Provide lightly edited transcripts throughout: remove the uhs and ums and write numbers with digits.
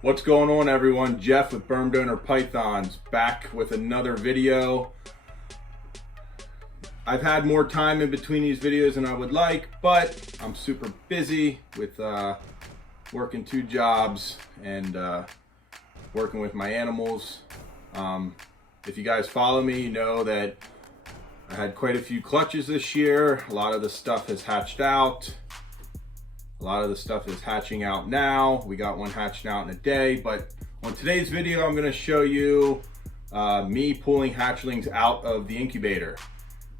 What's going on, everyone? Jeff with Burm Donor Pythons back with another video. I've had more time in between these videos than I would like, but I'm super busy with working 2 jobs and working with my animals. If you guys follow me, you know that I had quite a few clutches this year. A lot of the stuff has hatched out. A lot of the stuff is hatching out now. We got one hatching out in a day, but on today's video, I'm gonna show you me pulling hatchlings out of the incubator.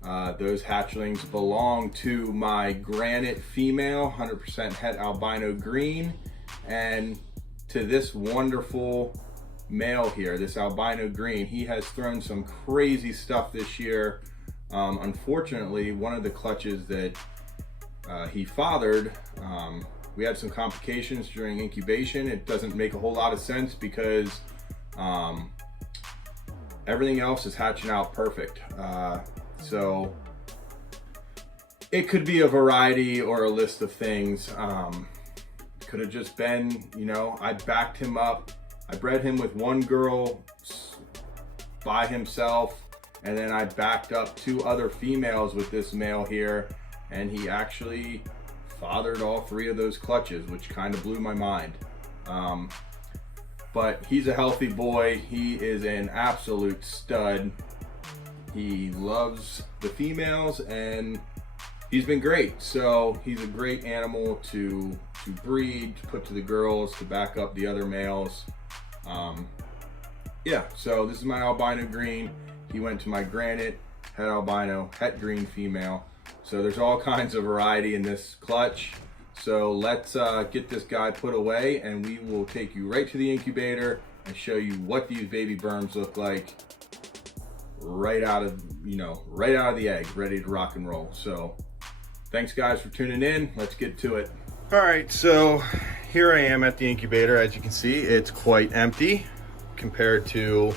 Those hatchlings belong to my granite female, 100% het albino green, and to this wonderful male here, this albino green. He has thrown some crazy stuff this year. Unfortunately, one of the clutches that he fathered, we had some complications during incubation. It doesn't make a whole lot of sense because everything else is hatching out perfect. So it could be a variety or a list of things. Could have just been, you know, I backed him up. I bred him with one girl by himself, and then I backed up 2 other females with this male here, and he actually fathered all 3 of those clutches, which kind of blew my mind. But he's a healthy boy. He is an absolute stud. He loves the females and he's been great. So he's a great animal to breed, to put to the girls, to back up the other males. Yeah, so this is my albino green. He went to my granite, het albino, het green female. So there's all kinds of variety in this clutch. So let's get this guy put away, and we will take you right to the incubator and show you what these baby Burms look like right out of the egg, ready to rock and roll. So thanks guys for tuning in. Let's get to it. All right, so here I am at the incubator. As you can see, it's quite empty compared to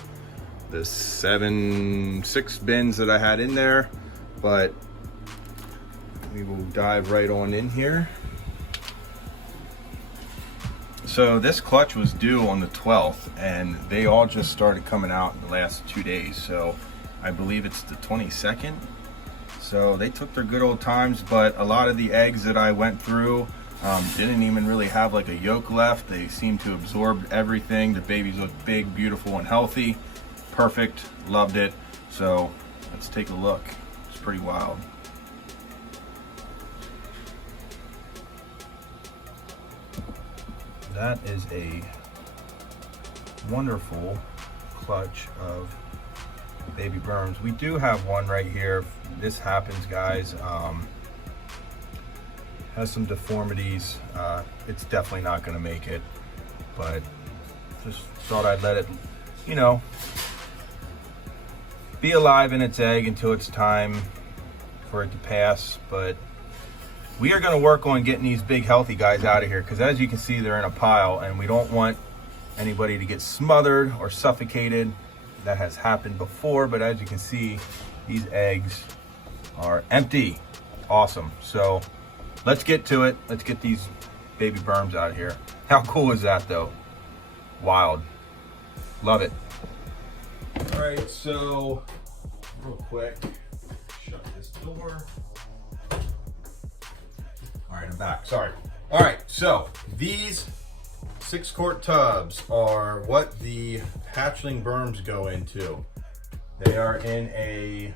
the 6 bins that I had in there, but we will dive right on in here. So this clutch was due on the 12th, and they all just started coming out in the last 2 days. So I believe it's the 22nd. So they took their good old times, but a lot of the eggs that I went through didn't even really have like a yolk left. They seemed to absorb everything. The babies look big, beautiful, and healthy. Perfect, loved it. So let's take a look. It's pretty wild. That is a wonderful clutch of baby Burms. We do have one right here. This happens, guys. Has some deformities. It's definitely not going to make it, but just thought I'd let it, you know, be alive in its egg until it's time for it to pass. But we are going to work on getting these big healthy guys out of here, because as you can see, they're in a pile and we don't want anybody to get smothered or suffocated. That has happened before, but as you can see, these eggs are empty. Awesome. So let's get to it. Let's get these baby Burms out of here. How cool is that though? Wild. Love it. All right, so real quick, shut this door. All right, I'm back, sorry. All right, so these 6-quart tubs are what the hatchling Burms go into. They are in a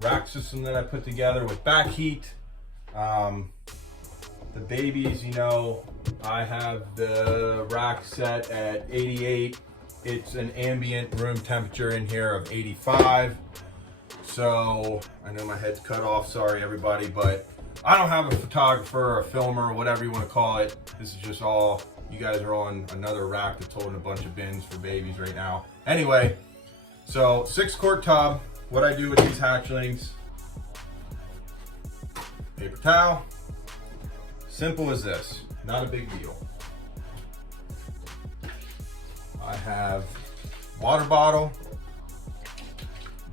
rack system that I put together with back heat. The babies, you know, I have the rack set at 88. It's an ambient room temperature in here of 85. So I know my head's cut off, sorry everybody, but I don't have a photographer or a filmer or whatever you want to call it. This is just all, you guys are on another rack that's holding a bunch of bins for babies right now. Anyway, so 6-quart tub. What I do with these hatchlings, paper towel, simple as this, not a big deal. I have water bottle,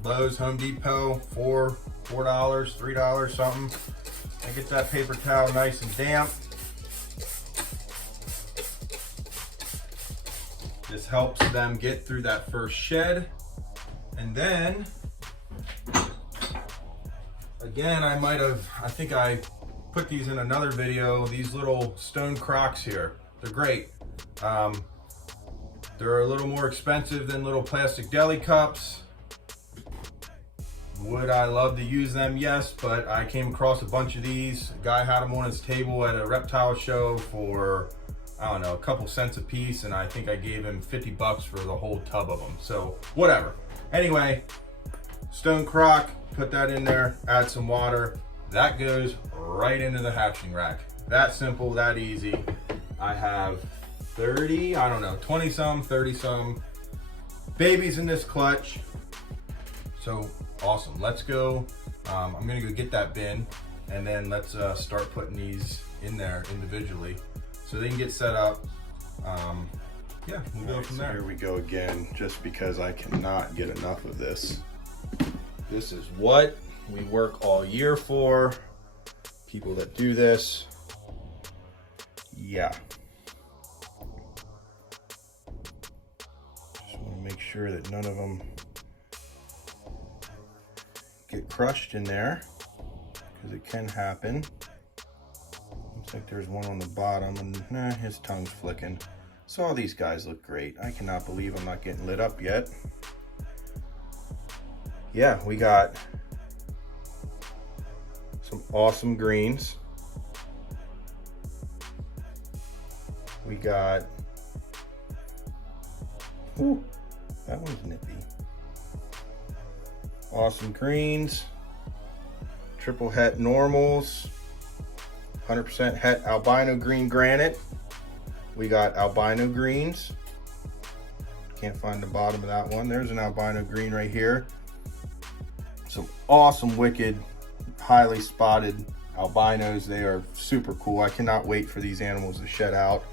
Lowe's, Home Depot, $4, $3, something. I get that paper towel nice and damp. This helps them get through that first shed. And then, again, I think I put these in another video, these little stone crocs here. They're great. They're a little more expensive than little plastic deli cups. Would I love to use them? Yes, but I came across a bunch of these. A guy had them on his table at a reptile show for, I don't know, a couple cents a piece, and I think I gave him 50 bucks for the whole tub of them. So whatever. Anyway, stone crock, put that in there, add some water. That goes right into the hatchling rack. That simple, that easy. I have 30, I don't know, 20 some, 30 some babies in this clutch. So awesome, let's go. I'm gonna go get that bin, and then let's start putting these in there individually so they can get set up. Yeah, we'll go from there. Here we go again, just because I cannot get enough of this. This is what we work all year for. People that do this, yeah. Just want to make sure that none of them get crushed in there, because it can happen. Looks like there's one on the bottom, and his tongue's flicking. So all these guys look great. I cannot believe I'm not getting lit up yet. Yeah, we got some awesome greens. We got, ooh, that one's nippy. Awesome greens, triple het normals, 100% het albino green granite. We got albino greens. Can't find the bottom of that one. There's an albino green right here. Some awesome, wicked, highly spotted albinos. They are super cool. I cannot wait for these animals to shed out.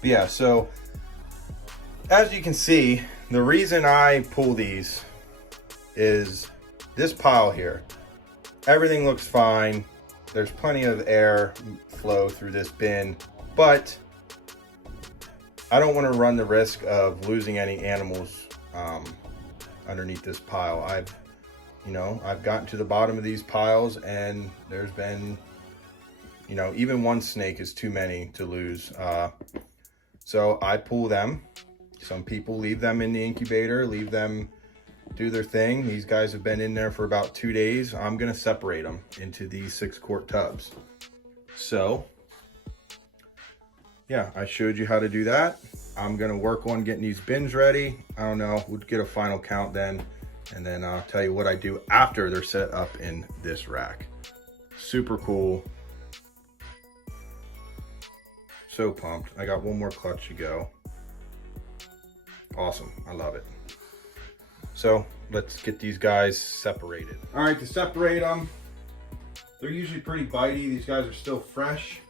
But yeah, so as you can see, the reason I pull these is this pile here. Everything looks fine. There's plenty of air flow through this bin, but I don't want to run the risk of losing any animals underneath this pile. I've gotten to the bottom of these piles, and there's been, even one snake is too many to lose. So I pull them. Some people leave them in the incubator, leave them do their thing. These guys have been in there for about 2 days. I'm gonna separate them into these 6-quart tubs. So yeah, I showed you how to do that. I'm gonna work on getting these bins ready. I don't know, we'll get a final count then, and then I'll tell you what I do after they're set up in this rack. Super cool. So pumped. I got one more clutch to go. Awesome, I love it. So let's get these guys separated. All right, to separate them, they're usually pretty bitey. These guys are still fresh,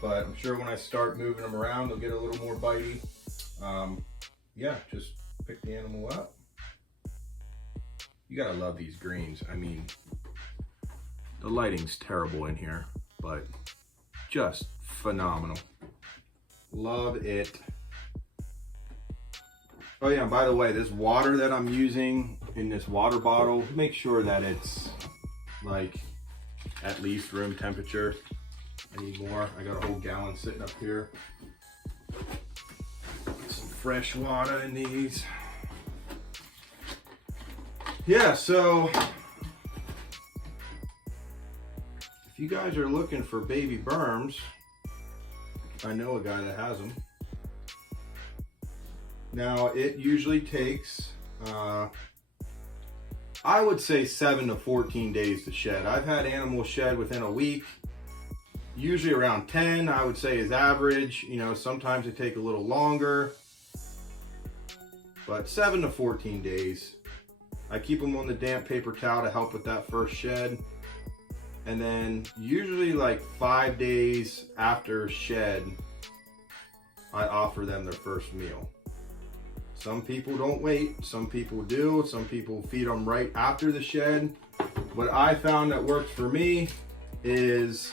but I'm sure when I start moving them around, they'll get a little more bitey. Yeah, just pick the animal up. You gotta love these greens. I mean, the lighting's terrible in here, but just phenomenal. Love it. Oh yeah, and by the way, this water that I'm using in this water bottle, make sure that it's like at least room temperature. I need more. I got a whole gallon sitting up here. Some fresh water in these. Yeah, so if you guys are looking for baby Burms, I know a guy that has them. Now, it usually takes, I would say 7 to 14 days to shed. I've had animals shed within a week. Usually around 10, I would say, is average. Sometimes they take a little longer, but 7 to 14 days. I keep them on the damp paper towel to help with that first shed. And then usually like 5 days after shed, I offer them their first meal. Some people don't wait, some people do, some people feed them right after the shed. What I found that works for me is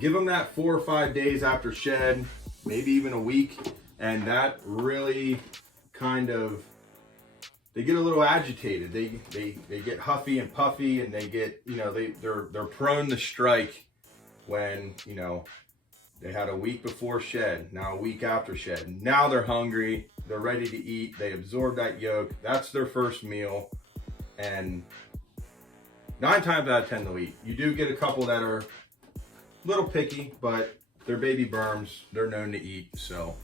give them that 4 or 5 days after shed, maybe even a week. And that really kind of, they get a little agitated. They get huffy and puffy, and they get, you know, they're prone to strike when, you know, they had a week before shed, now a week after shed. Now they're hungry, they're ready to eat, they absorb that yolk, that's their first meal, and 9 times out of 10 they'll eat. You do get a couple that are a little picky, but they're baby Burms, they're known to eat, so.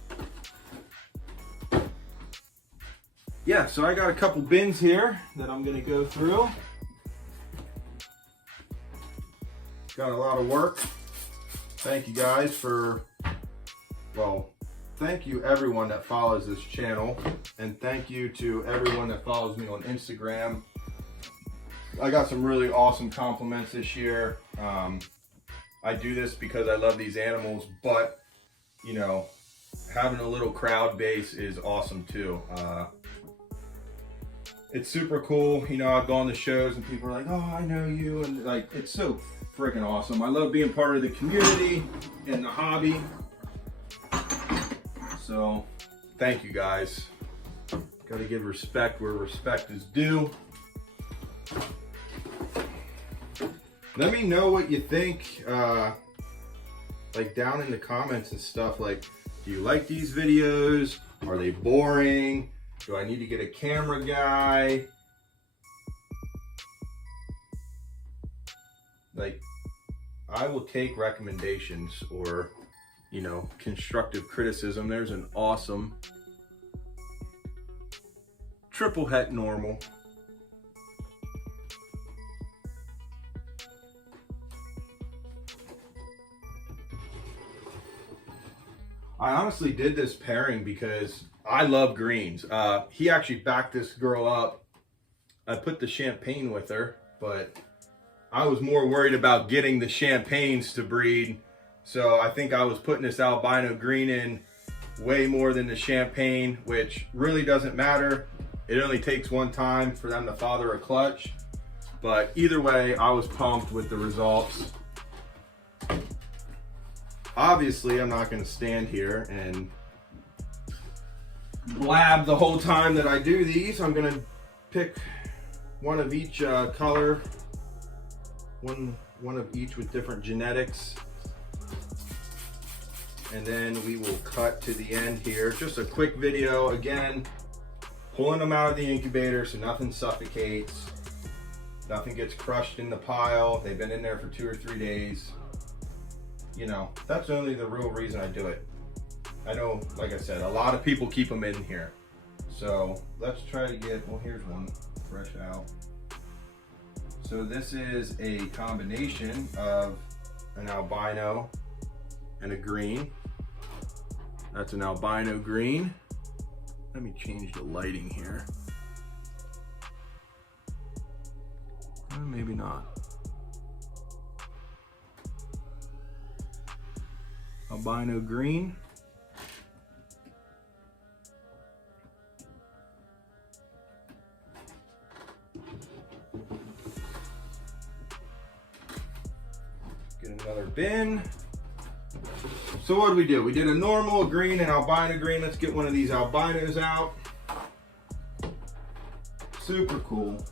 Yeah, so I got a couple bins here that I'm gonna go through. Got a lot of work. Thank you guys for, well, thank you everyone that follows this channel, and thank you to everyone that follows me on Instagram. I got some really awesome compliments this year. I do this because I love these animals, but, you know, having a little crowd base is awesome too. It's super cool. You know, I've gone to shows and people are like, oh, I know you, and like, it's so freaking awesome. I love being part of the community and the hobby. So thank you guys. Got to give respect where respect is due. Let me know what you think, like down in the comments and stuff. Like, do you like these videos? Are they boring? Do I need to get a camera guy? Like, I will take recommendations or, you know, constructive criticism. There's an awesome triple het normal. I honestly did this pairing because I love greens. He actually backed this girl up. I put the champagne with her, but I was more worried about getting the champagnes to breed. So I think I was putting this albino green in way more than the champagne, which really doesn't matter. It only takes one time for them to father a clutch. But either way, I was pumped with the results. Obviously, I'm not going to stand here and blab the whole time that I do these. I'm going to pick one of each color, one of each with different genetics, and then we will cut to the end here. Just a quick video, again, pulling them out of the incubator so nothing suffocates, nothing gets crushed in the pile. They've been in there for 2 or 3 days. You know, that's only the real reason I do it. I know, like I said, a lot of people keep them in here. So let's try to get, well, here's one fresh out. So this is a combination of an albino and a green. That's an albino green. Let me change the lighting here. Maybe not. Albino green. Get another bin. So what did we do? We did a normal, a green, and albino green. Let's get one of these albinos out. Super cool.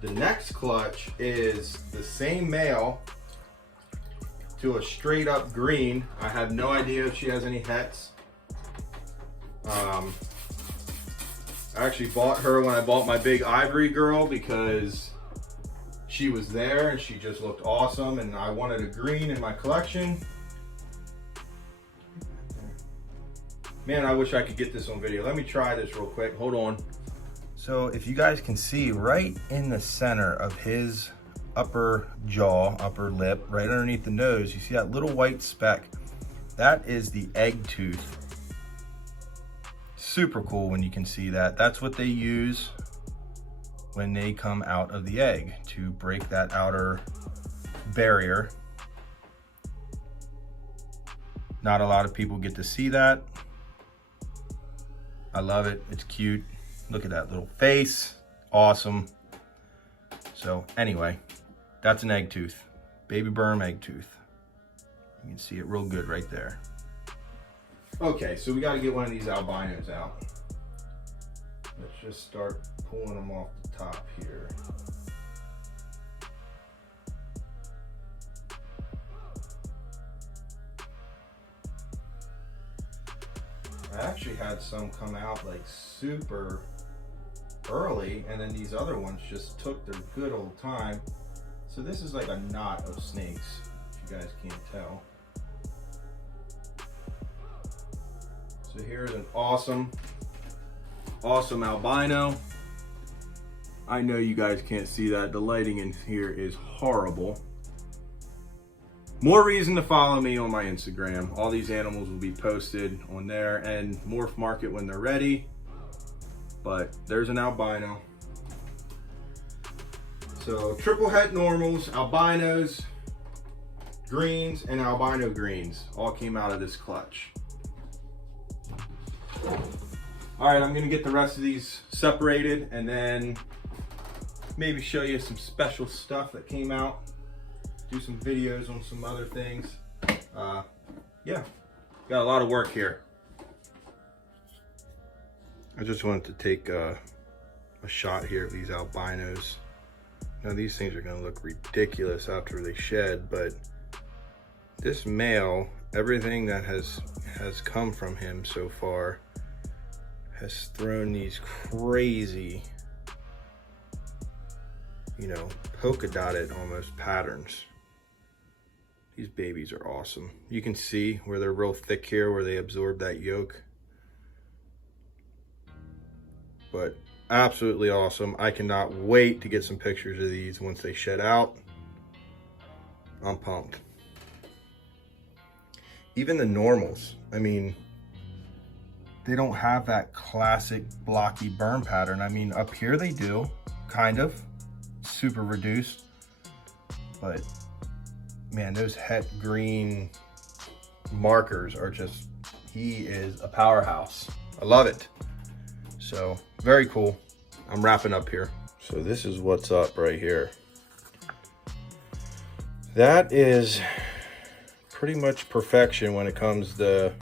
The next clutch is the same male to a straight up green. I have no idea if she has any hets. I actually bought her when I bought my big ivory girl because she was there and she just looked awesome, and I wanted a green in my collection. Man, I wish I could get this on video. Let me try this real quick. Hold on. So if you guys can see, right in the center of his upper jaw, upper lip, right underneath the nose, you see that little white speck? That is the egg tooth. Super cool when you can see that. That's what they use when they come out of the egg, to break that outer barrier. Not a lot of people get to see that. I love it. It's cute. Look at that little face. Awesome. So anyway, that's an egg tooth. Baby Burm egg tooth. You can see it real good right there. Okay, so we got to get one of these albinos out. Let's just start pulling them off the top here. I actually had some come out like super early, and then these other ones just took their good old time. So this is like a knot of snakes, if you guys can't tell. So here's an awesome albino. I know you guys can't see that. The lighting in here is horrible. More reason to follow me on my Instagram. All these animals will be posted on there, and Morph Market when they're ready. But there's an albino. So triple het normals, albinos, greens, and albino greens all came out of this clutch. All right, I'm gonna get the rest of these separated and then maybe show you some special stuff that came out. Do some videos on some other things. Yeah, got a lot of work here. I just wanted to take a shot here of these albinos. Now these things are gonna look ridiculous after they shed, but this male, everything that has come from him so far has thrown these crazy, you know, polka dotted almost patterns. These babies are awesome. You can see where they're real thick here, where they absorb that yolk. But absolutely awesome. I cannot wait to get some pictures of these once they shed out. I'm pumped. Even the normals, I mean, they don't have that classic blocky burn pattern. I mean, up here they do, kind of, super reduced. But man, those het green markers are just, he is a powerhouse. I love it. So very cool. I'm wrapping up here. So this is what's up right here. That is pretty much perfection when it comes to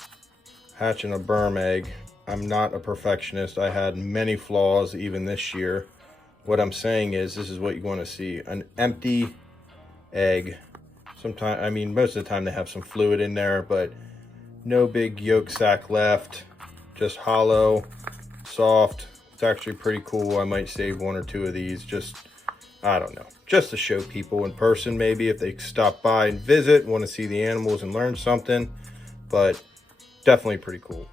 hatching a Burm egg. I'm not a perfectionist. I had many flaws even this year. What I'm saying is, this is what you want to see: an empty egg. Sometimes, I mean, most of the time they have some fluid in there, but no big yolk sac left, just hollow, soft. It's actually pretty cool. I might save one or two of these, just, I don't know, just to show people in person, maybe if they stop by and visit, want to see the animals and learn something. But definitely pretty cool.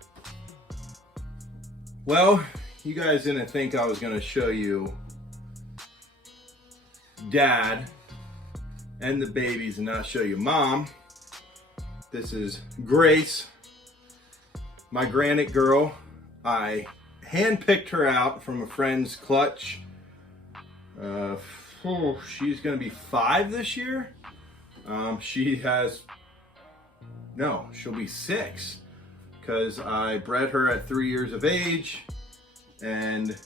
Well, you guys didn't think I was going to show you Dad and the babies and not show you Mom. This is Grace, my granite girl. I handpicked her out from a friend's clutch. She's gonna be 5 this year. She'll be 6, because I bred her at 3 years of age, and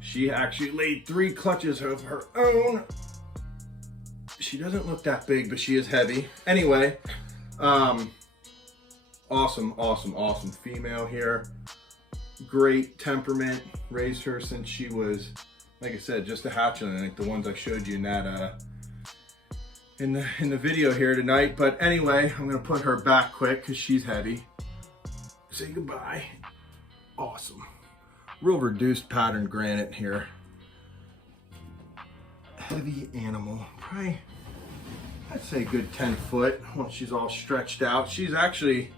she actually laid 3 clutches of her own. She doesn't look that big, but she is heavy. Anyway, awesome female here. Great temperament. Raised her since she was, like I said, just a hatchling, like the ones I showed you in that in the video here tonight. But anyway, I'm gonna put her back quick because she's heavy. Say goodbye. Awesome. Real reduced pattern granite here. Heavy animal, probably, I'd say a good 10 foot once she's all stretched out. She's actually,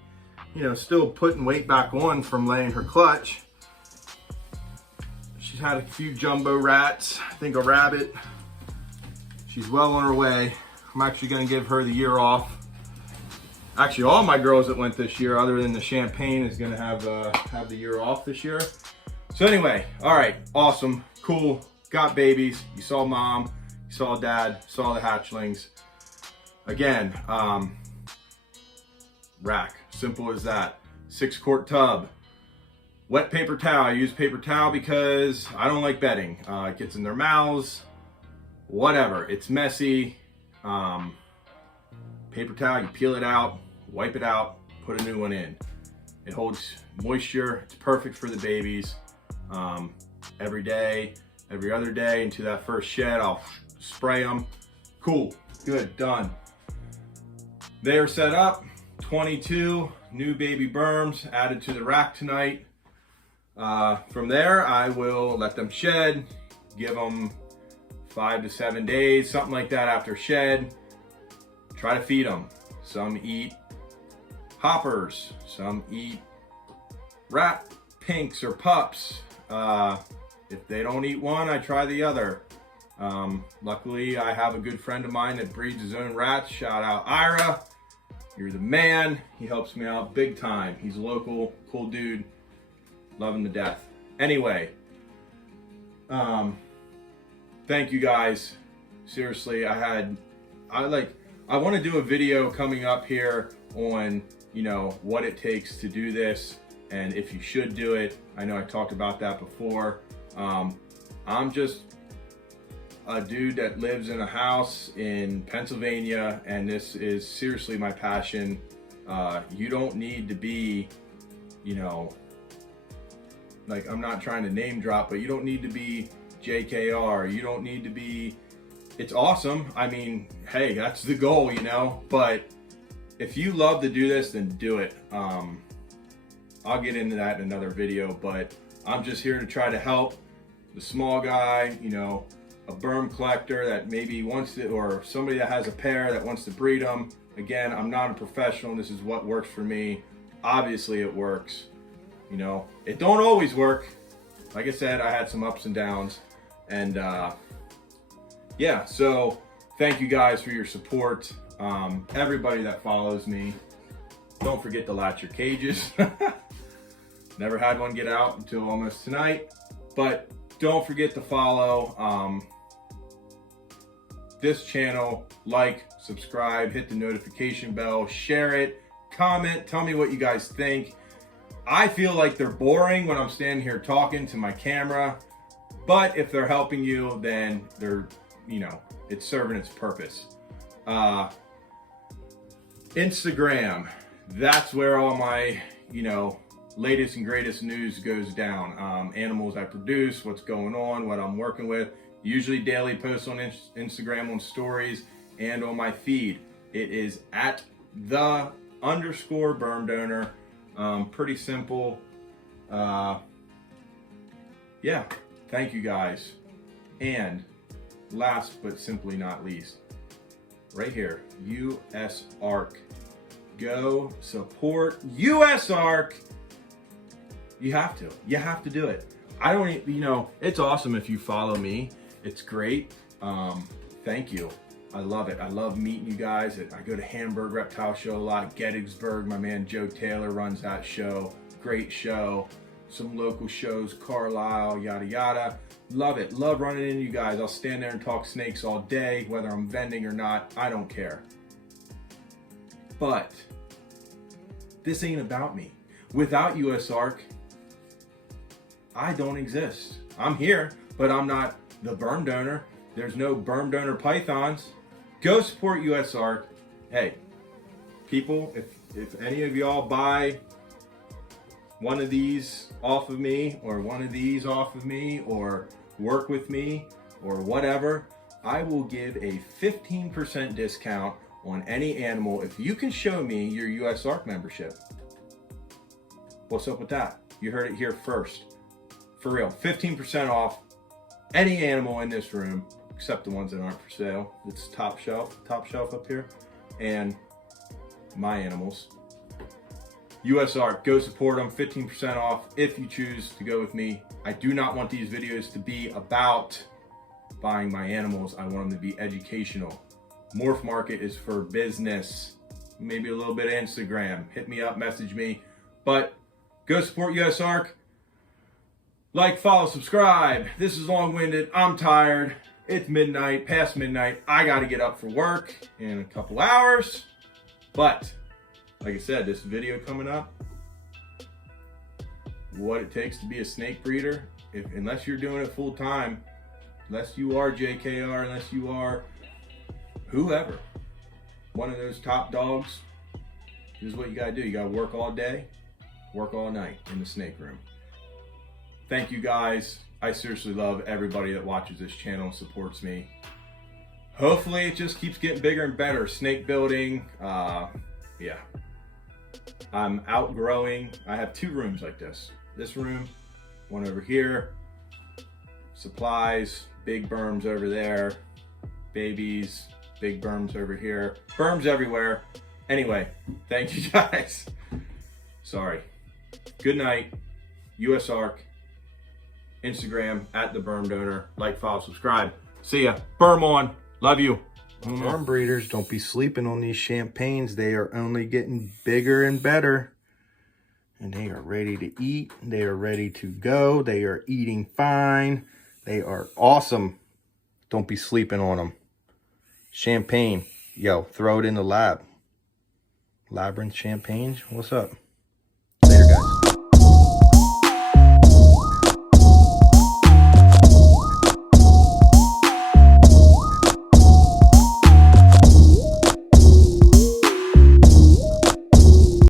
you know, still putting weight back on from laying her clutch. She's had a few jumbo rats, I think a rabbit. She's well on her way. I'm actually gonna give her the year off. Actually, all my girls that went this year, other than the Champagne, is gonna have the year off this year. So anyway, all right, awesome, cool, got babies. You saw Mom, you saw Dad, saw the hatchlings. Again, rack, simple as that. 6-quart tub, wet paper towel. I use paper towel because I don't like bedding. It gets in their mouths, whatever. It's messy. paper towel, you peel it out, wipe it out, put a new one in. It holds moisture, it's perfect for the babies. Every day, every other day into that first shed, I'll spray them. Cool, good, done. They are set up, 22 new baby Burms added to the rack tonight. From there, I will let them shed, give them 5 to 7 days, something like that after shed. Try to feed them. Some eat hoppers, some eat rat pinks or pups. If they don't eat one, I try the other. Luckily, I have a good friend of mine that breeds his own rats. Shout out Ira. You're the man. He helps me out big time. He's a local, cool dude. Love him to death. Anyway, thank you guys. Seriously, I want to do a video coming up here on, you know, what it takes to do this and if you should do it. I know I talked about that before. I'm just a dude that lives in a house in Pennsylvania, and this is seriously my passion. You don't need to be, you know, like, I'm not trying to name drop, but you don't need to be JKR. You don't need to be, it's awesome. I mean, hey, that's the goal, you know, but if you love to do this, then do it. I'll get into that in another video, but I'm just here to try to help the small guy, you know, a Burm collector that maybe wants to, or somebody that has a pair that wants to breed them. Again, I'm not a professional. This is what works for me. Obviously it works. You know, it don't always work. Like I said, I had some ups and downs, and yeah, so thank you guys for your support. Everybody that follows me, don't forget to latch your cages. Never had one get out until almost tonight, but don't forget to follow this channel, like, subscribe, hit the notification bell, share it, comment, tell me what you guys think. I feel like they're boring when I'm standing here talking to my camera, but if they're helping you, then they're, you know, it's serving its purpose. Instagram, that's where all my, you know, latest and greatest news goes down. Animals I produce, what's going on, what I'm working with. Usually daily posts on Instagram, on stories, and on my feed. It is at _Burm donor. Pretty simple. Yeah, thank you guys. And last but simply not least, right here, USARK. Go support USARK. You have to do it. I don't, you know, it's awesome if you follow me. It's great. Thank you. I love it. I love meeting you guys. I go to Hamburg Reptile Show a lot, Gettysburg. My man Joe Taylor runs that show. Great show. Some local shows, Carlisle, yada yada. Love it. Love running into you guys. I'll stand there and talk snakes all day, whether I'm vending or not. I don't care. But this ain't about me. Without USARK, I don't exist. I'm here, but I'm not the Burm donor. There's no Burm donor pythons. Go support USARK. Hey, people, if any of y'all buy one of these off of me, or one of these off of me, or work with me, or whatever, I will give a 15% discount on any animal if you can show me your USARK membership. What's up with that? You heard it here first. For real, 15% off any animal in this room, except the ones that aren't for sale. It's top shelf up here, and my animals. USARK, go support them, 15% off if you choose to go with me. I do not want these videos to be about buying my animals. I want them to be educational. Morph Market is for business. Maybe a little bit of Instagram. Hit me up, message me. But go support USARK. Like, follow, subscribe. This is long-winded. I'm tired. It's midnight, past midnight. I got to get up for work in a couple hours. But, like I said, this video coming up, what it takes to be a snake breeder, unless you're doing it full time, unless you are JKR, unless you are whoever, one of those top dogs, this is what you gotta do. You gotta work all day, work all night in the snake room. Thank you guys. I seriously love everybody that watches this channel and supports me. Hopefully it just keeps getting bigger and better. Snake building, yeah. I'm outgrowing. I have 2 rooms like this. This room, one over here. Supplies, big berms over there. Babies, big berms over here. Berms everywhere. Anyway, thank you guys. Sorry. Good night. USARK. Instagram @thebermdonor. Like, follow, subscribe. See ya. Berm on. Love you. Berm breeders, don't be sleeping on these champagnes. They are only getting bigger and better. And they are ready to eat. They are ready to go. They are eating fine. They are awesome. Don't be sleeping on them. Champagne. Yo, throw it in the lab. Labyrinth champagne. What's up?